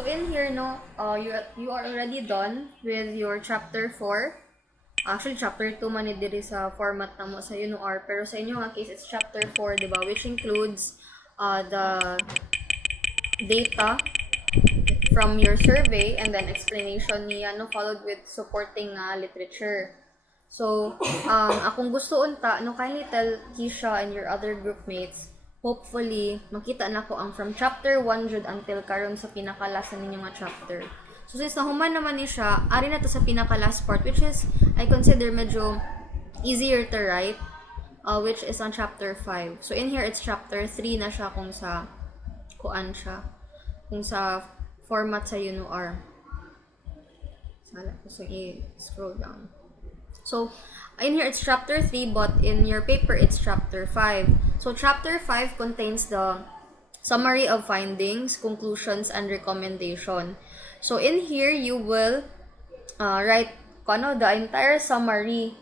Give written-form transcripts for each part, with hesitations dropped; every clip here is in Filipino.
So in here, no, you are already done with your chapter 4. Actually, chapter 2 man diri sa format na mo sa UNOR. Pero sa inyo nga case, it's chapter 4, di ba? Which includes the data from your survey and then explanation niya, no, followed with supporting literature. So, akong gusto unta, no, kindly tell Kisha and your other group mates, hopefully, makita na ko ang from chapter 1 jud until karon sa pinaka-last ninyo nga chapter. So, since nahuman naman ni siya, ari na to sa pinaka-last part, which is, I consider medyo easier to write, which is on chapter 5. So, in here, it's chapter 3 na siya kung sa, kuan siya, kung sa format sa UNOR. Sala ko sa i-scroll down. So, in here, it's chapter 3, but in your paper, it's chapter 5. So, chapter 5 contains the summary of findings, conclusions, and recommendation. So, in here, you will write the entire summary.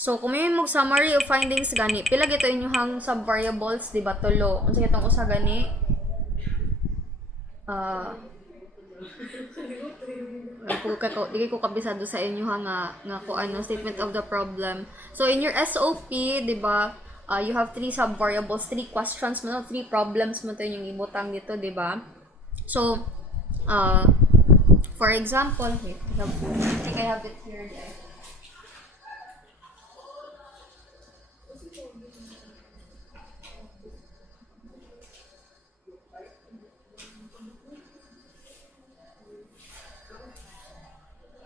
So, kung may mong summary of findings gani, pila gito inyong sub-variables, di ba, tulo? Kung sa itong usa gani, di ko kabisado sa inyo nga ko statement of the problem. So in your SOP, di ba, you have 3 sub-variables, 3 questions mo, 3 problems mo to yung ibutang dito, di ba? So, for example, wait, I think I have it here.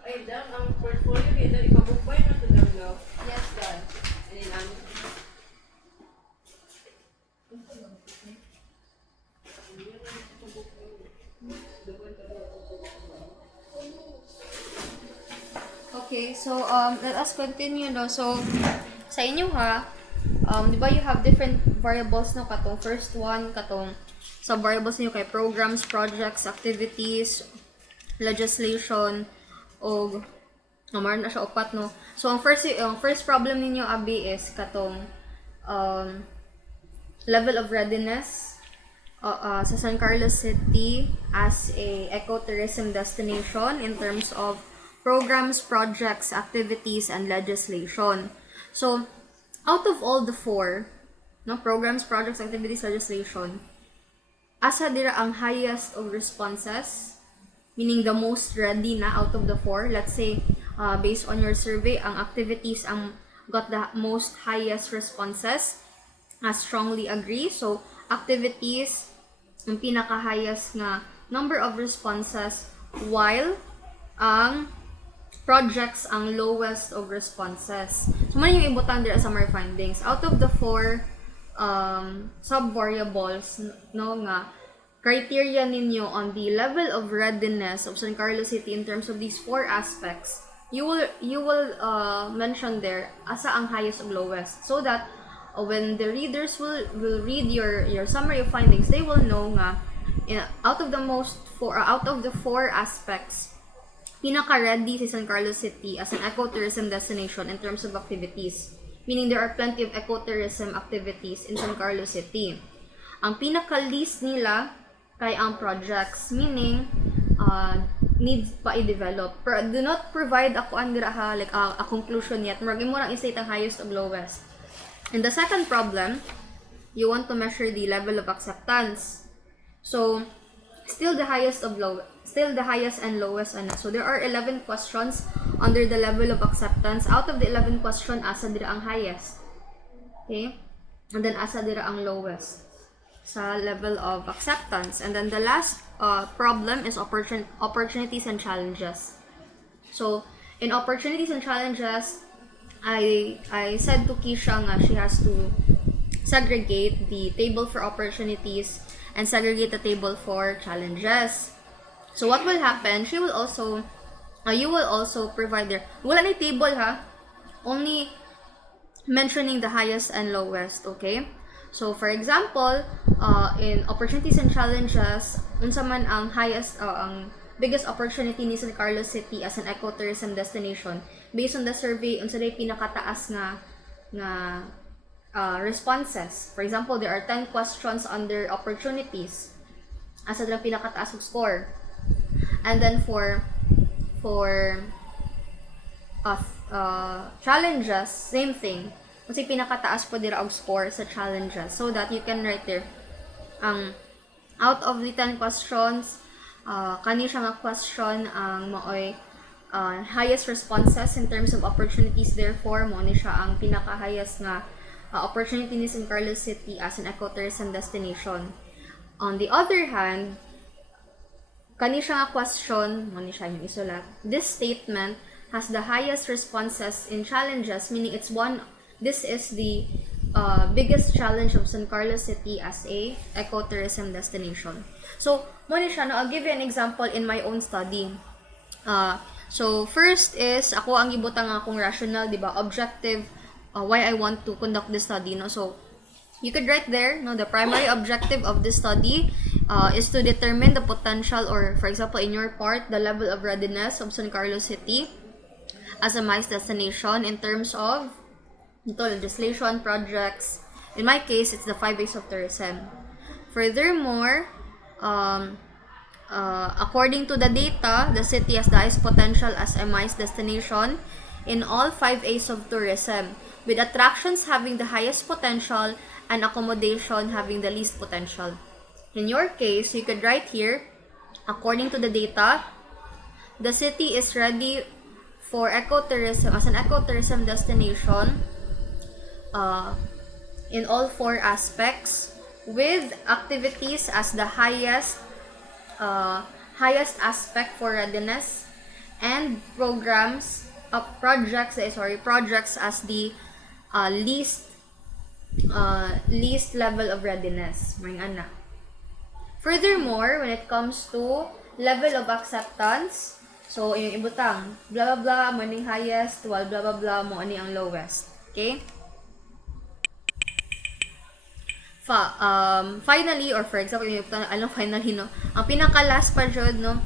Ay, dam, ang portfolio kita ikabukbay na to dam daw. Yes, dad. And then, Okay, so let us continue, no. So sa inyo di ba you have different variables, no, katong first one, katong sub variables niyo kay programs, projects, activities, legislation, o maron na siya upat, no. So ang first problem ninyo abi is katong level of readiness sa San Carlos City as a ecotourism destination in terms of programs, projects, activities, and legislation. So, out of all the 4, no, programs, projects, activities, legislation, asa dira ang highest of responses, meaning the most ready na out of the 4. Let's say, based on your survey, ang activities ang got the most highest responses. I strongly agree. So, activities, ang pinaka-highest nga number of responses, while ang projects ang lowest of responses. So, man yung ibutang dira sa summary findings. Out of the 4 sub-variables, no, nga, criteria ninyo on the level of readiness of San Carlos City in terms of these 4 aspects, you will mention there asa ang highest of lowest. So that, when the readers will read your summary of findings, they will know nga, out of the 4 aspects, pinaka-ready si San Carlos City as an ecotourism destination in terms of activities. Meaning there are plenty of ecotourism activities in San Carlos City. Ang pinaka-least nila kay ang projects, meaning needs pa i-develop. Do not provide ako a conclusion yet. Maragin mo lang i-state ang highest of lowest. In the second problem, you want to measure the level of acceptance. So, still the highest and lowest. So there are 11 questions under the level of acceptance. Out of the 11 question, asa dira ang highest. Okay? And then asa dira ang lowest sa level of acceptance. And then the last problem is opportunities and challenges. So in opportunities and challenges, I said to Kisha nga she has to segregate the table for opportunities and segregate the table for challenges. So what will happen? You will also provide there. Wala na table only mentioning the highest and lowest. Okay. So for example, in opportunities and challenges, unsa man ang highest, ang biggest opportunity ni San Carlos City as an ecotourism destination based on the survey, unsa day pinakataas nga responses. For example, there are 10 questions under opportunities. Asa lang pinakataas og score. And then for challenges, same thing. Kasi pinakataas po dira og score sa challenges so that you can write there out of the 10 questions, kani siya nga question ang maoy highest responses in terms of opportunities. Therefore, mo ni siya ang pinaka-highest nga opportunity ni San Carlos City as an ecotourism destination. On the other hand, kani siya nga question, mo ni siya yung isulat. This statement has the highest responses in challenges, meaning this is the biggest challenge of San Carlos City as a ecotourism destination. So, mo ni siya, no, I'll give you an example in my own study. So, first is, ako ang ibutang akong rational, di ba, objective, why I want to conduct this study, no? So, you could write there, no, the primary objective of this study is to determine the potential, or for example, in your part, the level of readiness of San Carlos City as a MICE destination in terms of legislation, projects. In my case, it's the 5 A's of tourism. Furthermore, according to the data, the city has the highest potential as a MICE destination in all 5 A's of tourism, with attractions having the highest potential and accommodation having the least potential. In your case, you could write here, according to the data, the city is ready for ecotourism as an ecotourism destination in all 4 aspects, with activities as the highest aspect for readiness, and projects as the least level of readiness. Furthermore, when it comes to level of acceptance, so yung ibutang blah blah blah mo ning highest, while blah blah blah mo ani ang lowest. Okay? Finally, or for example, yung finally, no, ang pinaka-last pa jud, no,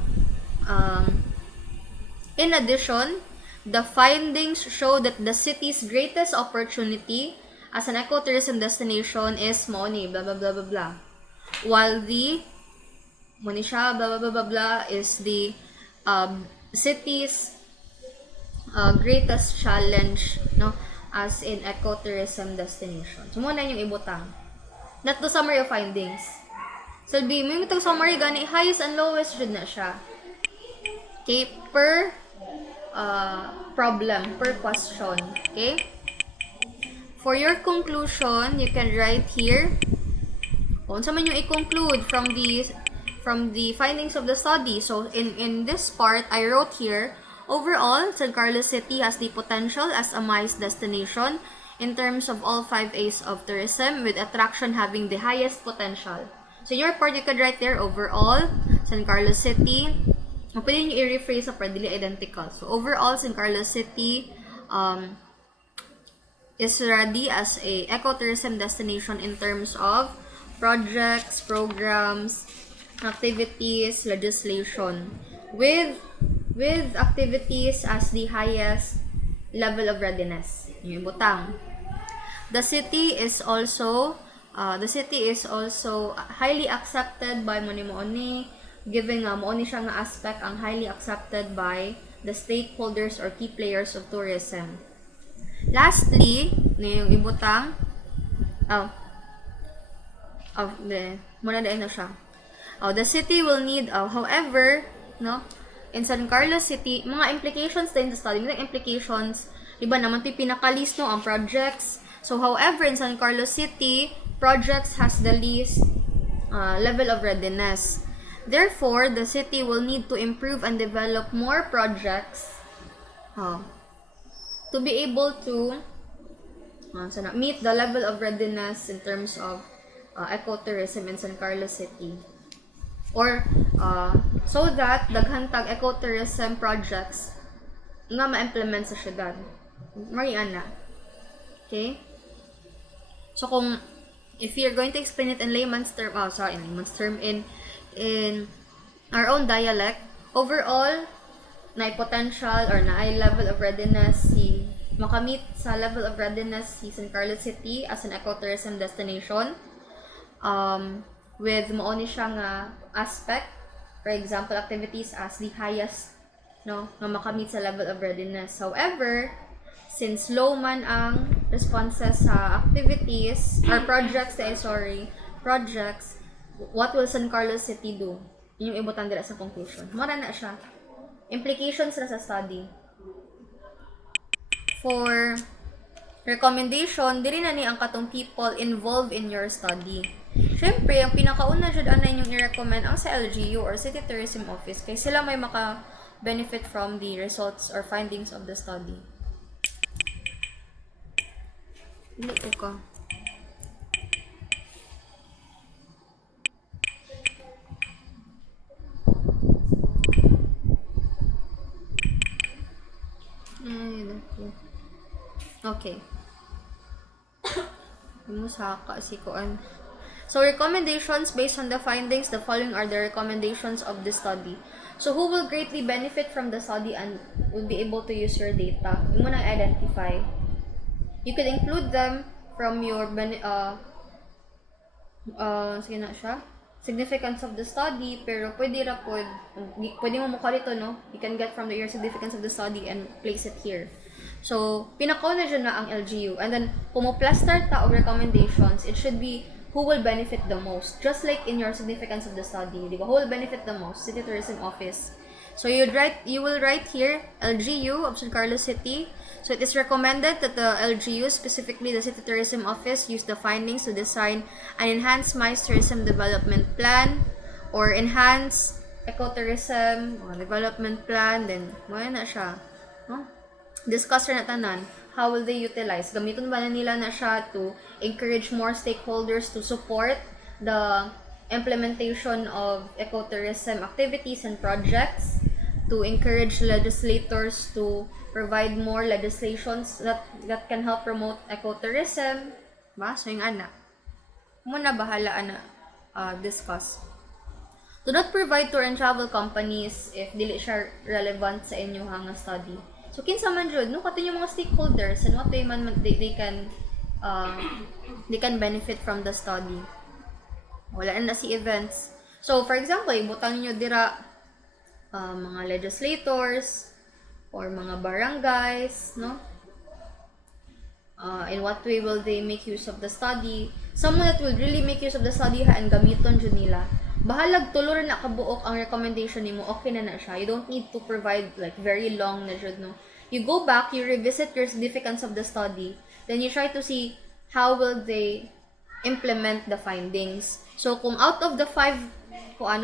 in addition, the findings show that the city's greatest opportunity as an ecotourism destination is money, blah blah blah blah blah, while the Monisha blah blah blah blah blah is the city's greatest challenge, no, as in ecotourism destination. So muna yung ibutang. Not the summary of findings. So, may itong summary gani, highest and lowest should na siya. Okay, per problem, per question. Okay? For your conclusion, you can write here, kung saan man yung i-conclude from the findings of the study. So, in this part, I wrote here, overall, San Carlos City has the potential as a MICE destination in terms of all 5 A's of tourism, with attraction having the highest potential. So, in your part, you could write there, overall, San Carlos City, pwede nyo i-rephrase sa pwede identical. So, overall, San Carlos City is ready as a ecotourism destination in terms of projects, programs, activities, legislation, with activities as the highest level of readiness. Yung butang. The city is also highly accepted by Moni, giving Moni siya nga aspect ang highly accepted by the stakeholders or key players of tourism. Lastly, yung ibutang, the city will need, however, no, in San Carlos City, mga implications din sa study, mga implications, diba naman ito pinaka-list, no, ang projects. So, however, in San Carlos City, projects has the least level of readiness. Therefore, the city will need to improve and develop more projects to be able to meet the level of readiness in terms of ecotourism in San Carlos City. Or, so that daghan tag ecotourism projects nga ma-implement sa syudad. Mariana. Okay? So, if you're going to explain it in layman's term, in our own dialect, overall, na potential or na level of readiness makamit sa level of readiness si San Carlos City as an ecotourism destination, with maoni siya nga aspect, for example, activities as the highest, no, na makamit sa level of readiness. However, since low man ang responses sa activities or projects, projects, what will San Carlos City do? Yun yung ibutan dila sa conclusion. Mara na siya. Implications na sa study. For recommendation, diri na ni ang katong people involved in your study. Siyempre, ang pinakauna jud anay yung i-recommend ang sa LGU or City Tourism Office kay sila may maka-benefit from the results or findings of the study. Dili ko ka. Okay. So, recommendations based on the findings, the following are the recommendations of the study. So, who will greatly benefit from the study and will be able to use your data? Yung mo nang identify. You could include them from your sige na siya, significance of the study, pero pwede mo mukha dito, no? You can get from your significance of the study and place it here. So, pinakauna dyan na ang LGU. And then, kung mo plaster ta of recommendations, it should be who will benefit the most. Just like in your significance of the study, di ba? Who will benefit the most? City Tourism Office. So, you will write here, LGU of San Carlos City. So, it is recommended that the LGU, specifically the City Tourism Office, use the findings to design an enhanced MICE tourism development plan or enhance ecotourism development plan. Then, na siya. No? Discuss na tanan, how will they utilize? Gamiton ba na nila na siya to encourage more stakeholders to support the implementation of ecotourism activities and projects, to encourage legislators to provide more legislations that can help promote ecotourism. Ba? So yung muna bahala discuss. Do not provide tour and travel companies if dili siya relevant sa inyong hanga study. So, kinsa man jud, no, kato yung mga stakeholders and what way man they can benefit from the study. Wala na si events. So, for example, ibutan niyo dira mga legislators or mga barangays, no? In what way will they make use of the study? Someone that will really make use of the study and gamiton jud nila. Bahalag tulo na kabuok ang recommendation nimo, okay na siya. You don't need to provide like very long na jud, no? You go back, you revisit your significance of the study, then you try to see how will they implement the findings. So, kung out of the 5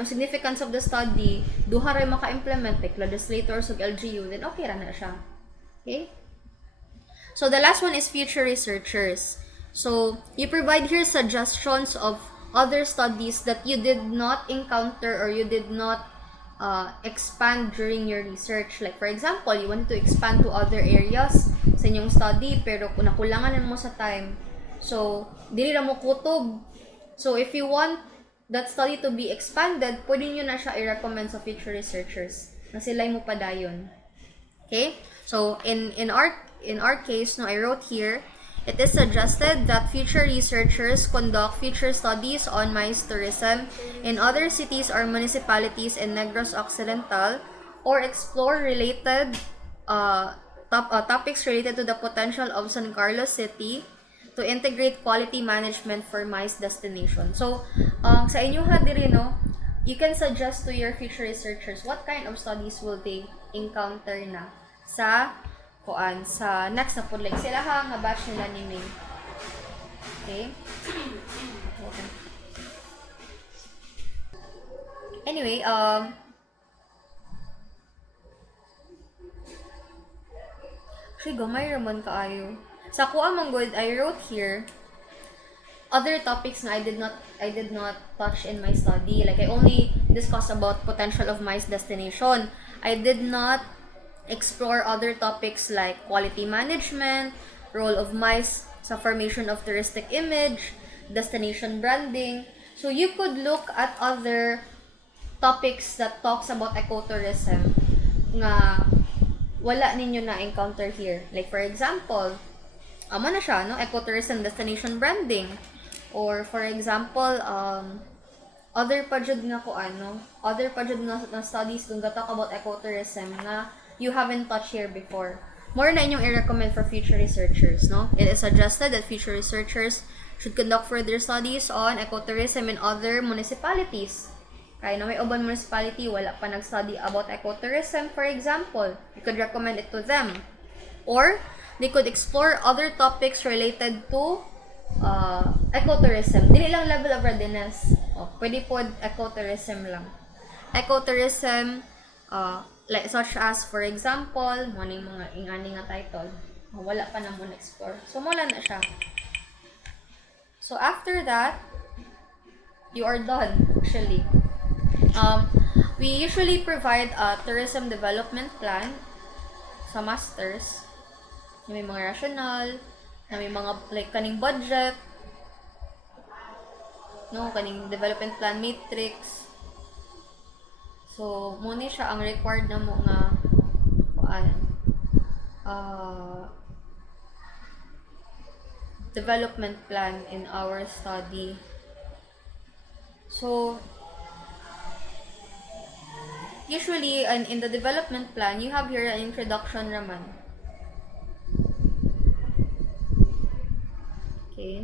significance of the study, duha ray maka-implement, like legislators of LGU, then okay ra na siya. Okay? So, the last one is future researchers. So, you provide here suggestions of other studies that you did not encounter or you did not expand during your research. Like, for example, you wanted to expand to other areas sa inyong study, pero kung nakulangan mo sa time, so, dili na mo kutob. So, if you want that study to be expanded, pwede nyo na siya i-recommend sa future researchers na sila'y mo padayon. Okay? So, in our case, no, I wrote here, it is suggested that future researchers conduct future studies on MICE tourism in other cities or municipalities in Negros Occidental or explore related topics related to the potential of San Carlos City to integrate quality management for MICE destination. So, sa inyo ha diri, no, you can suggest to your future researchers what kind of studies will they encounter na sa next na po, like sila nga batch nila ni May. Okay? Anyway, actually, gamay raman kaayo. Sa kuha mong good, I wrote here other topics na I did not touch in my study. Like, I only discussed about potential of MICE destination. I did not explore other topics like quality management, role of MICE sa formation of touristic image, destination branding. So you could look at other topics that talks about ecotourism nga wala ninyo na encounter here. Like, for example, na siya, no? Ecotourism destination branding. Or for example, other pa jud nga ko ano, other pa jud nga studies kung talk about ecotourism na you haven't touched here before. More na inyong i-recommend for future researchers, no? It is suggested that future researchers should conduct further studies on ecotourism in other municipalities. Kaya na may uban municipality, wala pa nag-study about ecotourism, for example. You could recommend it to them. Or, they could explore other topics related to ecotourism. Dili lang level of readiness. Pwede po ecotourism lang. Ecotourism, like such as, for example, maning mga ingani nga title. Wala pa na mo na-explore. So, mula na siya. So, after that, you are done, actually. We usually provide a tourism development plan sa masters. Na may mga rational, na may mga, like, kaning budget, no, kaning development plan matrix. So, muna siya ang required na mo nga development plan in our study. So, usually, in the development plan, you have here an introduction naman. Okay?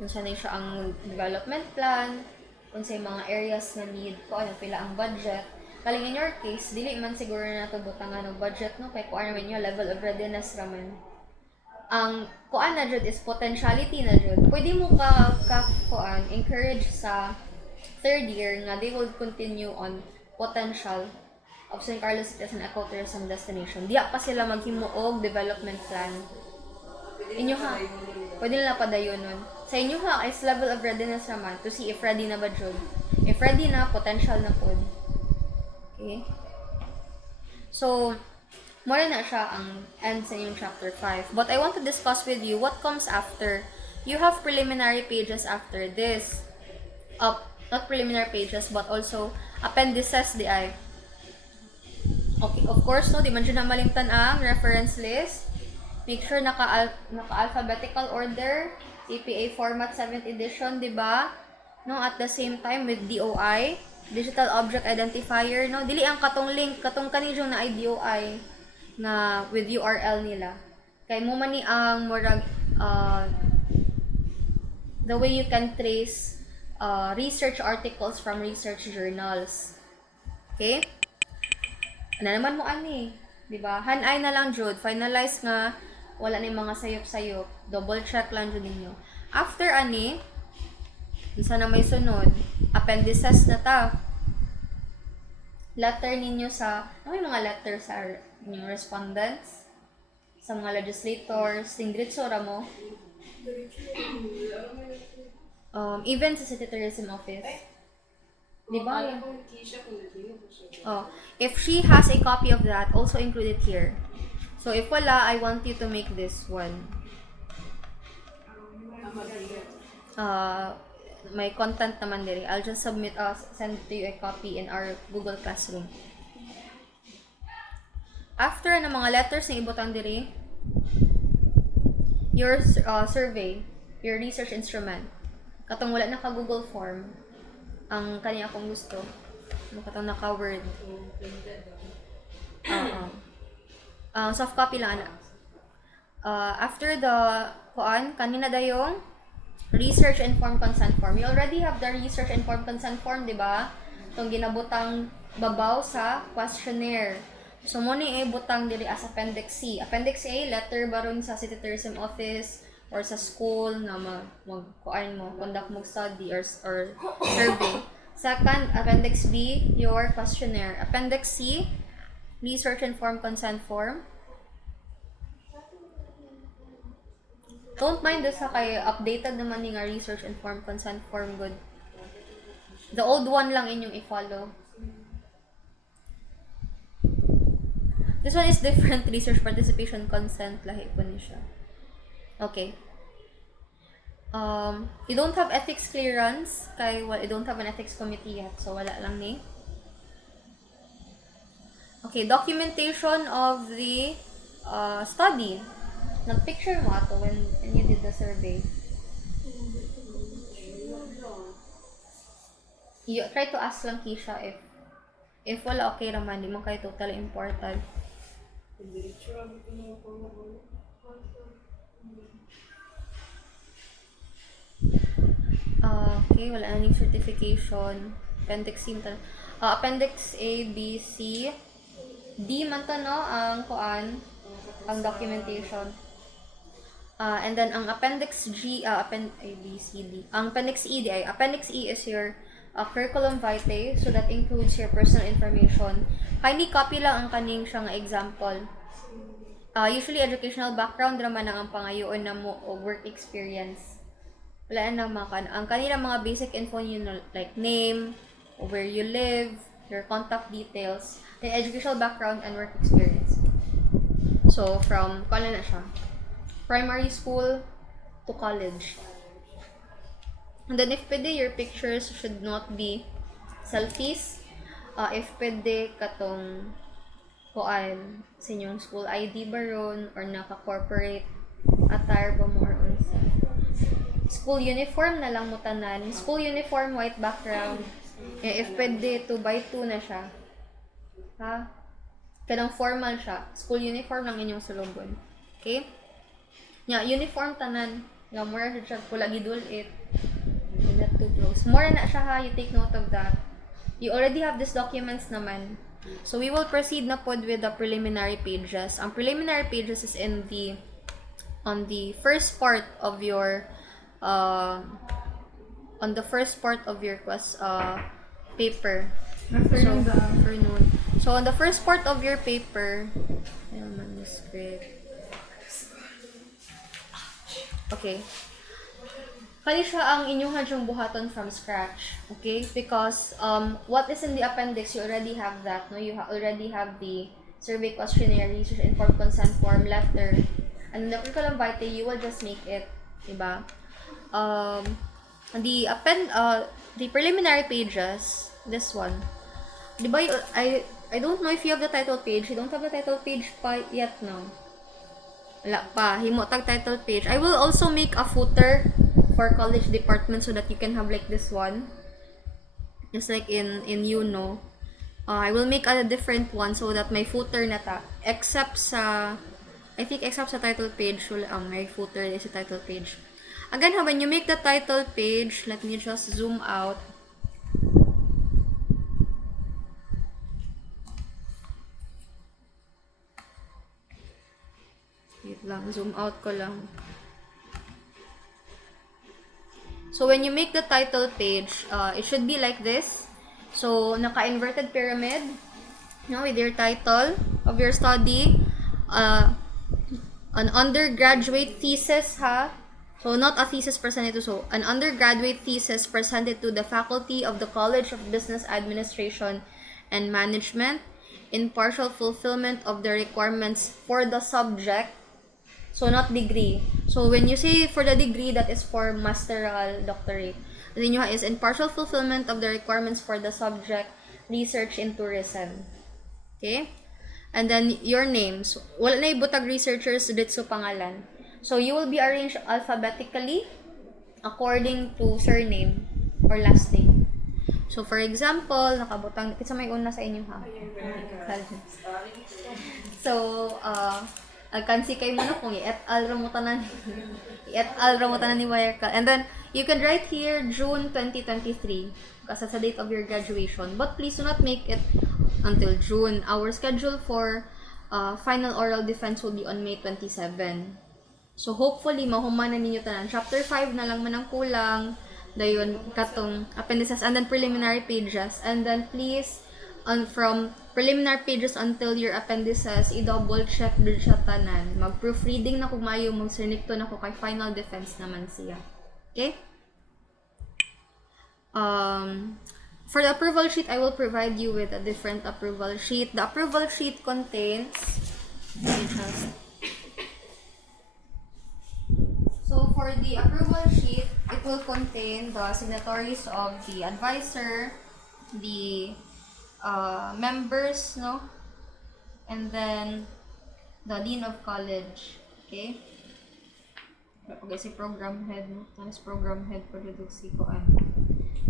Kung saan siya ang development plan, kung sa mga areas na need ko, ano pila ang budget. Kaling in your case, dili man siguro na tubutang ng budget, no? Kaya kung ano man yung level of readiness raman. Ang kuan na jud is potentiality na jud. Pwede mo kuan encourage sa third year nga they will continue on potential of San Carlos City as an ecotourism destination. Diya pa sila maghimuog development plan. Inyo ha, pwede nila padayon nun. Sa inyo ha, is level of readiness naman to see if ready na ba jud. If ready na, potential na po. Okay? So, more na siya ang end sa inyong chapter 5. But I want to discuss with you what comes after. You have preliminary pages after this. Not preliminary pages, but also appendices di ay. Okay, of course, no, di man dyan na malimtan ang reference list. Make sure naka-alphabetical order, CPA format 7th edition, di ba? No, at the same time with DOI, Digital Object Identifier, no? Dili ang katong link, katong kaninjong na ay DOI na with URL nila. Kay mo man ni ang murag the way you can trace research articles from research journals. Okay? Ano naman mo ani, di ba? Hanay na lang jud, finalize nga wala ni mga sayop-sayop. Double check lang jud ninyo. After ani, isa na may sunod, appendices na ta. Letter ninyo sa, may mga letter sa inyong respondents, sa mga legislators, singritso ra mo. Even sa City Tourism Office. Di ba? If she has a copy of that, also include it here. So, if wala, I want you to make this one. May content naman diri. I'll just send to you a copy in our Google Classroom. After na mga letters na ibutang diri, your survey, your research instrument, katong wala na ka Google form, ang kanya akong gusto, katong naka-word. Soft copy lang ana. After the kanina dayong research informed consent form. You already have the research informed consent form, di ba? Itong ginabutang babaw sa questionnaire. So, mo ni butang diri as Appendix C. Appendix A, letter baron sa City Tourism Office or sa school na conduct mo study or survey. Second, Appendix B, your questionnaire. Appendix C, research informed consent form. Don't mind this kay updated naman ni nga research informed consent form good. The old one lang inyong i-follow. This one is different, research participation consent lahi po ni siya. Okay. You don't have ethics clearance kay you don't have an ethics committee yet, so wala lang ni. Okay, documentation of the study. Nag-picture mo ato when you did the survey. You try to ask lang Kisha if wala okay raman, di man kayo totally important. Diretso lang ito na ako. Okay, wala na yung certification. Appendix C man Appendix A, B, C. D man to, no? Ang kuan, ang documentation. And then, ang Appendix G, A, B, C, D. Ang Appendix E, Appendix E is your curriculum vitae, so that includes your personal information. Kindly copy lang ang kaning siyang example. Usually, educational background naman ang pangayoon na mo o work experience. Wala na mga ang kanilang mga basic info nyo, like name, where you live, your contact details, the educational background, and work experience. So, from, kung na siya, primary school to college. And then, if pwede, your pictures should not be selfies. If pwede, katong kuan sa inyong school ID ba ron, or naka-corporate attire ba mo or unsa. School uniform na lang mo tanan. School uniform, white background. If pwede, 2x2 na siya. Ha? Kanang formal siya. School uniform lang inyong sulubon. Okay? Uniform tanan. Nga, mura siya pula gidulit. Not too close. Mura na siya ha. You take note of that. You already have these documents naman. So, we will proceed na pod with the preliminary pages. Ang preliminary pages is on the first part of your paper. Afternoon. So, on the first part of your paper, manuscript. Okay. Kani siya ang inyong hadyong buhaton from scratch. Okay? Because, what is in the appendix, you already have that, no? You already have the survey questionnaire, research informed consent form, letter, and the curriculum vitae, you will just make it, diba? The preliminary pages, this one, diba, I don't know if you have the title page. You don't have the title page pa yet, no? Wala pa. Himo tag title page. I will also make a footer for college department so that you can have like this one. Just like in UNO. I will make a different one so that may footer na ta. Except sa title page, may footer is sa title page. Again, when you make the title page, let me just zoom out. Wait lang, zoom out ko lang. So, when you make the title page, it should be like this. So, naka-inverted pyramid, with your title of your study. An undergraduate thesis, ha? So, not a thesis presented to, so, an undergraduate thesis presented to the faculty of the College of Business Administration and Management in partial fulfillment of the requirements for the subject. So, not degree. So, when you say for the degree, that is for masteral doctorate. Then you is in partial fulfillment of the requirements for the subject, research in tourism. Okay? And then, your names. Wala na ibutag researchers dito pangalan. So, you will be arranged alphabetically according to surname or last name. So, for example, nakabutang, kita may una sa inyo, ha? So, alkansi kayo mo kung i-et-al ramutanan ni Wayarkal. And then, you can write here June 2023 kasi sa date of your graduation. But please do not make it until June. Our schedule for final oral defense will be on May 27. So, hopefully, mahuman na ninyo tanan. Chapter 5 na lang man ang kulang. Dayon, katong appendices and then preliminary pages. And then, please, from preliminary pages until your appendices, i-double check dun siya tanan. Mag-proofreading na kung mayo, mag-sernicto na ko kay final defense naman siya. Okay? For the approval sheet, I will provide you with a different approval sheet. The approval sheet contains, so for the approval sheet, it will contain the signatories of the advisor, the members, no? And then the dean of college. Okay? Okay, si program head, no? Tapos program head, pwede si Koan.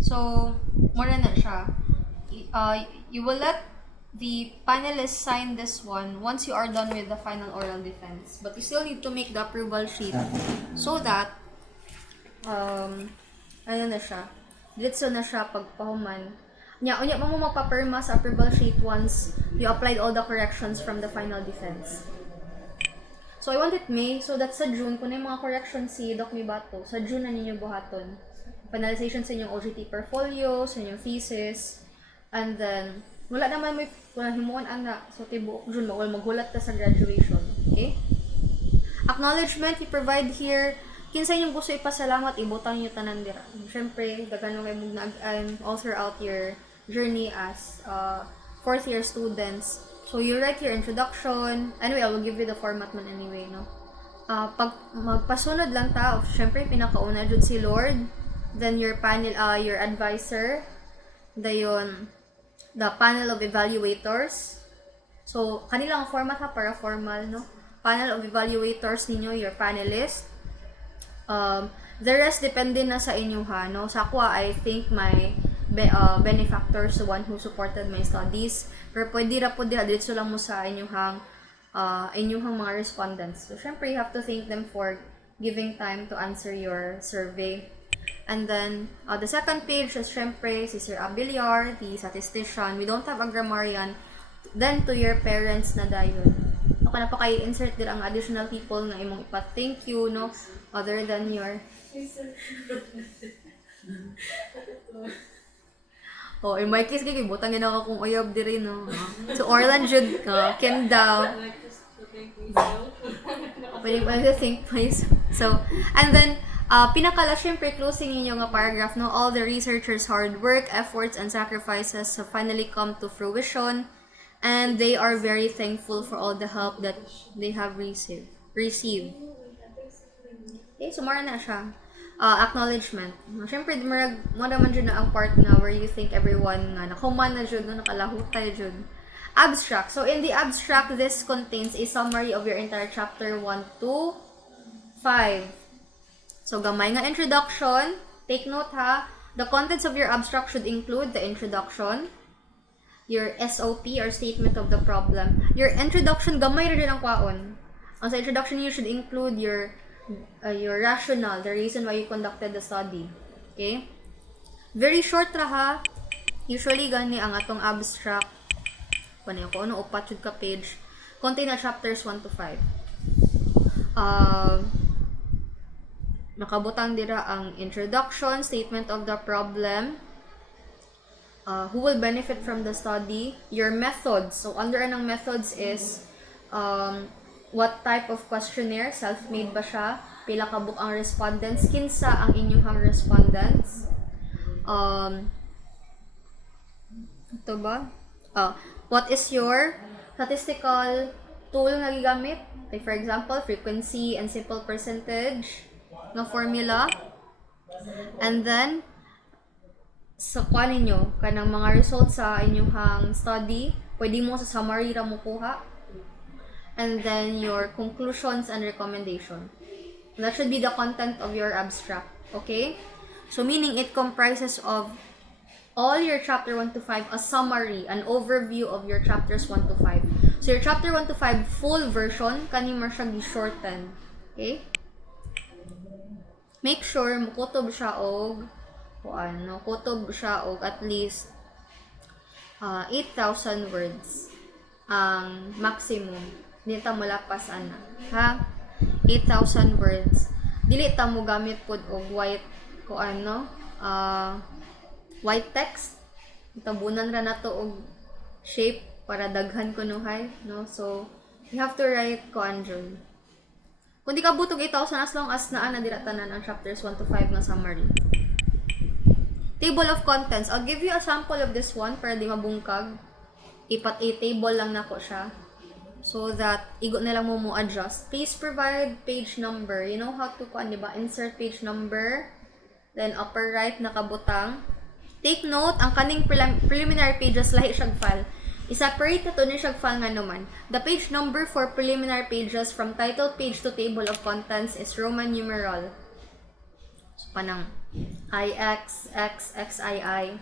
So, mura na siya. You will let the panelists sign this one once you are done with the final oral defense. But you still need to make the approval sheet so that ano na siya, ditso na siya pagpahuman. Unya mo magpapirma sa approval sheet once you applied all the corrections from the final defense. So, I want it May, so that sa June, kung yung mga corrections si Doc Mibato, sa June na ninyo buhaton. Finalization sa inyong OJT portfolio, sa inyong thesis, and then, wala naman may himuan anak, so tibuok June, maghulat ta sa graduation. Okay? Acknowledgement, you provide here, kinsa inyong gusto ipasalamat, ibutang nyo tanan dira. Siyempre, dagan mo kayo nag-aan all throughout your journey as fourth year students. So, you write your introduction. Anyway, I will give you the format man anyway, no? Pag magpasunod lang ta, syempre, pinakauna jud si Lord. Then, your panel, your advisor. Dayon, the panel of evaluators. So, kanilang format ha, para formal, no? Panel of evaluators ninyo, your panelists. The rest, depende na sa inyo ha, no? Sa ako, I think my benefactors, the one who supported my studies. Pero pwede ra po diretso lang mo sa inyong mga respondents. So, syempre, you have to thank them for giving time to answer your survey. And then, the second page is syempre, si Sir Abiliar, the statistician. We don't have a grammarian. Then, to your parents na dayon. Okay na pa kayo insert din ang additional people na imong ipa-thank you, no? Other than your... Oh, in my case, kaya butang yun ako kung uyab di rin, no? So, Orlan Jude, Kim Dow. Pwede to think, please. So, and then, pinakala, syempre, closing ninyo nga paragraph, no? All the researchers' hard work, efforts, and sacrifices have finally come to fruition, and they are very thankful for all the help that they have received. Okay, so mara na siya. Acknowledgement. Siyempre, mo naman dyan na ang part nga where you think everyone nga nakuman na dyan, nakalahutay dyan. Abstract. So, in the abstract, this contains a summary of your entire chapter 1 to 5. So, gamay nga introduction. Take note ha. The contents of your abstract should include the introduction, your SOP or statement of the problem. Your introduction, gamay rin ang kwaon. Ang sa introduction, you should include your rationale, the reason why you conducted the study. Okay? Very short ra ha. Usually, gani ang atong abstract. Kung ano, upat yun ka page. Contain na chapters 1 to 5. Nakabutang dira ang introduction, statement of the problem, who will benefit from the study, your methods. So, under anong methods is, what type of questionnaire, self-made ba siya? Pila ka book ang respondents? Kinsa ang inyong respondents? Ito ba? What is your statistical tool nga gigamit? Like for example, frequency and simple percentage na formula. And then, sa kuha ninyo, kanang mga results sa inyong study, pwede mo sa summary ra mo kuha. And then your conclusions and recommendation. That should be the content of your abstract. Okay? So meaning it comprises of all your chapter 1 to 5, a summary, an overview of your chapters 1 to 5. So your chapter 1 to 5 full version, kani mo siya gi-shorten. Okay? Make sure mukutob siya og at least 8,000 words ang maximum. Dili ta mo lapas ana, ha? 8,000 words. Dili ta mo gamit pod og white white text. Tabunan ra nato og shape para daghan kunuhay, no? So, you have to write Dyan. Kung di ka butog 8,000 as long as naa na dira tanan ang chapters 1 to 5 na summary. Table of contents. I'll give you a sample of this one para di mabungkag. Table lang nako siya. So that, igo na lang mo adjust. Please provide page number. You know how to, diba? Insert page number. Then, upper right, nakabutang. Take note, ang kaning preliminary pages, lahi siyang file. I-separate ito ni siyang file nga naman. The page number for preliminary pages from title page to table of contents is Roman numeral. So, panang IX, X, XII.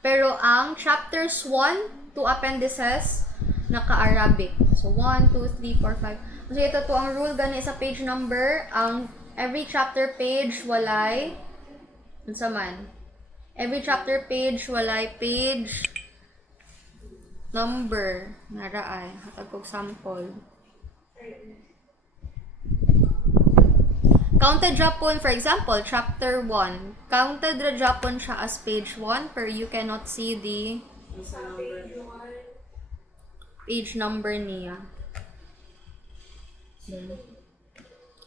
Pero ang chapters 1 to appendices, naka-Arabic. So, 1, 2, 3, 4, 5. So, ito to ang rule gani sa page number. Ang every chapter page walay, unsa man. Every chapter page walay page number. Naraay. Hatag kog sample. Counted Japon, for example, chapter 1. Counted ra Japon siya as page 1, pero you cannot see the Sa number. page number niya.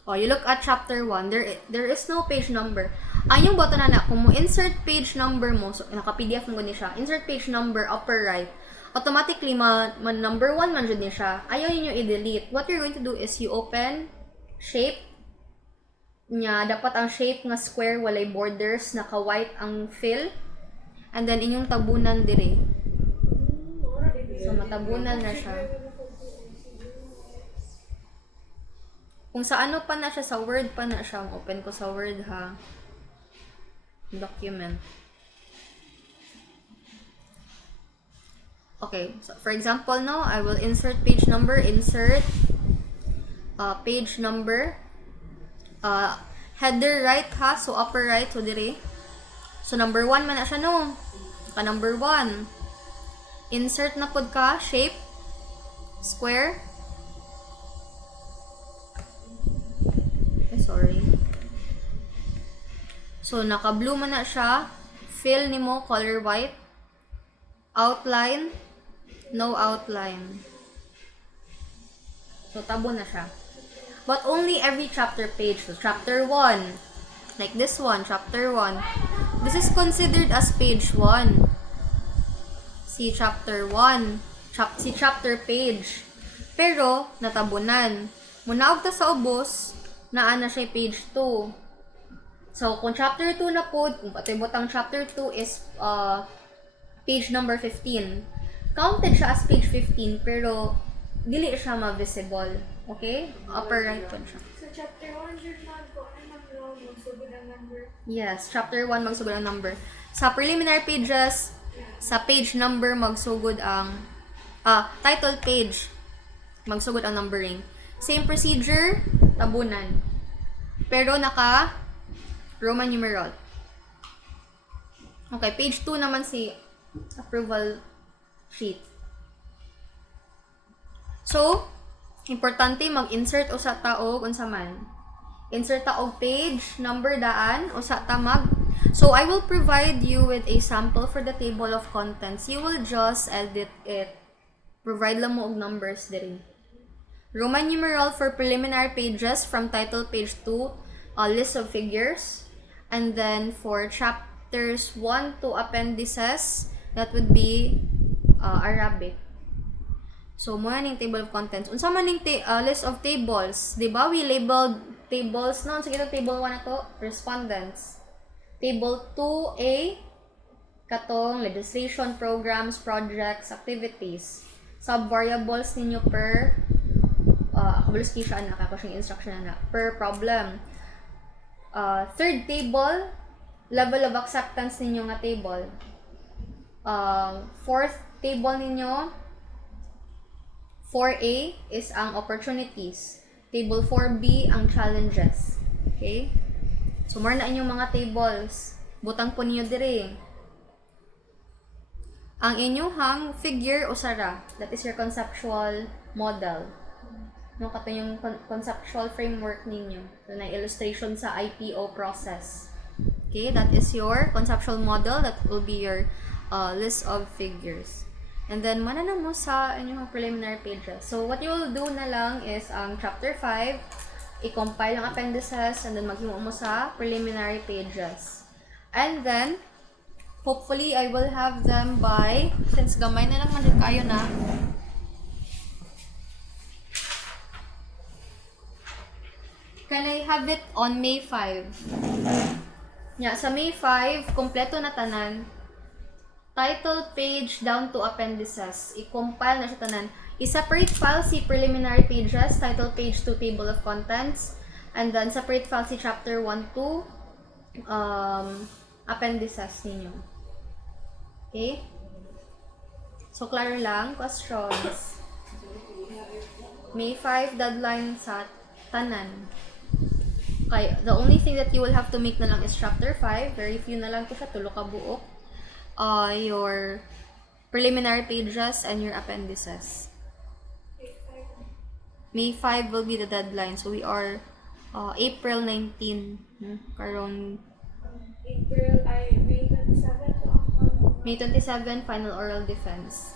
Oh, you look at chapter 1, there is no page number. Ang yung button na kung mo insert page number mo, so naka-PDF mo gani siya, insert page number upper right, automatically number 1 man jud ni siya. Ayaw niyo i-delete. What you're going to do is you open shape nya, dapat ang shape nga square walay borders, naka-white ang fill, and then inyong tabunan dire. So matabunan na siya. Kung sa ano pa na siya, sa Word pa na siya, open ko sa Word ha. Document. Okay, so for example now, I will insert page number, insert page number. Header right ha, so upper right, so dire. So number 1 man na siya no. Number 1. Insert na pod ka, shape, square. Sorry. So naka-blue man na siya. Fill nimo color white. Outline, no outline. So tabo na siya. But only every chapter page. So, chapter 1. Like this one, chapter 1. This is considered as page 1. See chapter 1. See chapter page. Pero, natabunan. Munawag ta sa ubos, naa na siya page 2. So, kung chapter 2 na po, kung patibot ang chapter 2 is page number 15. Counted siya as page 15, pero dili siya ma-visible. Okay? Upper right po siya. So, chapter 1, yun lang po, magsugod ang number. Yes, chapter 1 magsugod ang number. Sa preliminary pages, sa page number magsugod ang title page magsugod ang numbering. Same procedure, tabunan. Pero naka Roman numeral. Okay, page 2 naman si approval sheet. So, importante mag-insert o sa taog unsa man. Insert taog page, number daan o sa tamag. So I will provide you with a sample for the table of contents. You will just edit it. Provide lang mo og numbers diri. Roman numeral for preliminary pages from title page 2, list of figures. And then for chapters 1 to appendices, that would be Arabic. So, muna ning table of contents. Unsa man ning list of tables? Diba? We labeled tables noon. Sige, table 1 na to. Respondents. Table 2A, katong legislation, programs, projects, activities. Sub-variables ninyo per, kabuliski siya na, kako siyang instruction na, per problem. Third table, level of acceptance ninyo nga table. Fourth table ninyo, 4A is ang opportunities. Table 4B ang challenges. Okay? So, more na inyong mga tables. Butang po niyo dire. Ang inyong figure o sara, that is your conceptual model. No, kato yung conceptual framework ninyo. So, na illustration sa IPO process. Okay, that is your conceptual model. That will be your list of figures. And then, manana mo sa inyong preliminary pages. So, what you will do na lang is ang chapter 5, i-compile ang appendices, and then maghimo mo sa preliminary pages. And then, hopefully, I will have them by, since gamay na lang man din kayo na, can I have it on May 5? Yeah, sa May 5, kompleto na tanan. Title page down to appendices. I-compile na siya tanan. I-separate file si preliminary pages, title page to table of contents, and then separate file si chapter 1 to appendices ninyo. Okay? So, klaro lang. Questions. May 5 deadline sa tanan. Okay, the only thing that you will have to make na lang is chapter 5. Very few na lang ko siya. Tulo ka buok. Your preliminary pages and your appendices. May 5 will be the deadline. So, we are April 19. Karon April ay May 27 to ang May 27, final oral defense.